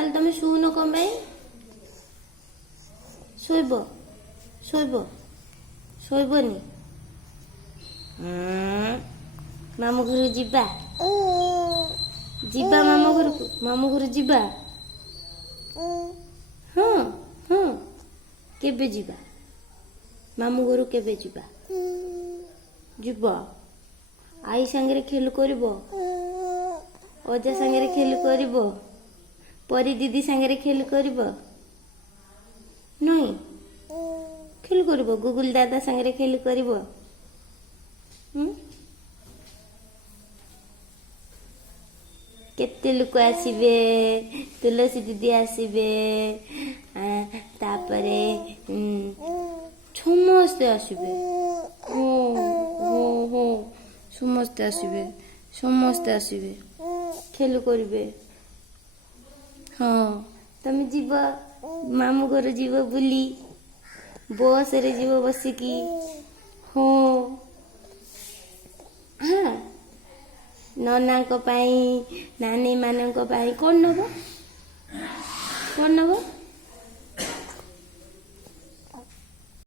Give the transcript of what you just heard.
ତାହେଲେ ତମେ ଶୁଉନ କଣ ପାଇଁ? ଶୋଇବ ଶୋଇବ ଶୋଇବନି? ମାମୁଁ ଘରକୁ ଯିବା ଯିବା ମାମୁଁ ଘରକୁ ଯିବା। ହଁ ହଁ କେବେ ଯିବା? ମାମୁଁ ଘରକୁ କେବେ ଯିବା? ଯିବ ଆଈ ସାଙ୍ଗରେ ଖେଳ କରିବ, ଅଜା ସାଙ୍ଗରେ ଖେଳ କରିବ, ପରି ଦିଦି ସାଙ୍ଗରେ ଖେଳ କରିବ? ନୁହେଁ ଖେଳ କରିବ, ଗୁଗୁଲ ଦାଦା ସାଙ୍ଗରେ ଖେଳ କରିବ। କେତେ ଲୋକ ଆସିବେ? ତୁଳସୀ ଦିଦି ଆସିବେ, ତାପରେ ସମସ୍ତେ ଆସିବେ। ହଁ ହଁ ହଁ ସମସ୍ତେ ଆସିବେ, ସମସ୍ତେ ଆସିବେ ଖେଳ କରିବେ। ହଁ ତମେ ଯିବ ମାମୁଁ ଘର ଯିବ ବୁଲି, ବସରେ ଯିବ ବସିକି। ହଁ ହଁ ନନାଙ୍କ ପାଇଁ, ନାନୀ ମାନଙ୍କ ପାଇଁ କଣ ନବ? କଣ ନବ?